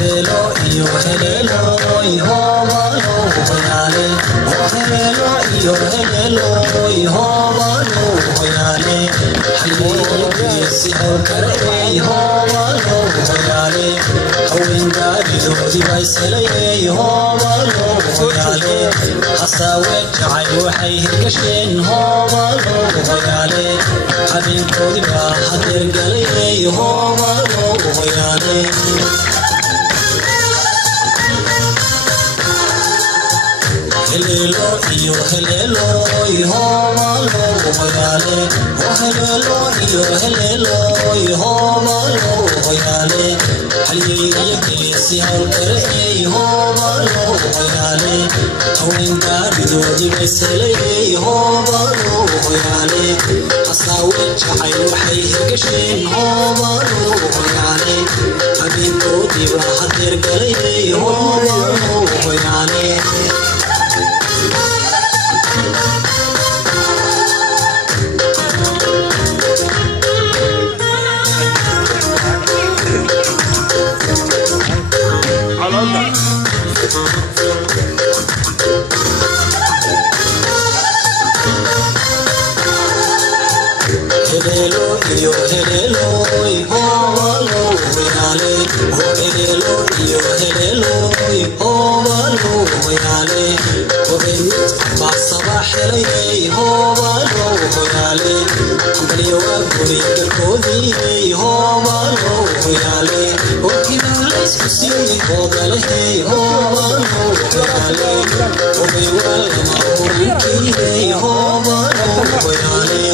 hello iyo hello ihobalo hoyale hello iyo hello ihobalo hoyale haliyisi halkare ihobalo hoyale hawinda bidodi baysalay ihobalo hoyale hasawe jacay waxay hirgasheen ihobalo hoyale habeenkoodi baa hadeer galay ihobalo hoyale hello iyo hello ihobalo hoyale hello iyo hello ihobalo hoyale haliyisi halkare ihobalo hoyale hawinda bidodi baysalay ihobalo hoyale hasawe jacay waxay hirgasheen ihobalo hoyale habeenkoodi baa hadeer galay ihobalo hoyale hello iyo hello ihobalo hoyale hello iyo hello ihobalo hoyale وبنت صباح لي ihobalo hoyale ambaliyo waqti kalkoodi ihobalo hoyale وكذا ليس سيني هوبله ihobalo hoyale وبيوالنا موريكي ihobalo hoyale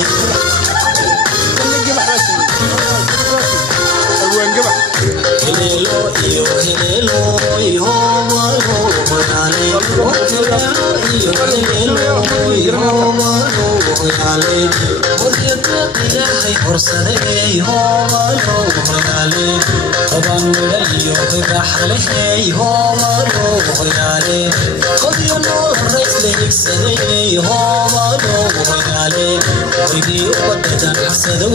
hello iyo hello ihobalo hoyale hello iyo hello ihobalo hoyale wadiyada ilaahay horsaday ihobalo hoyale tabanna iyo raxle ihobalo hoyale qadiyo nool rays leegsaday ihobalo hoyale wadi wadadan xasado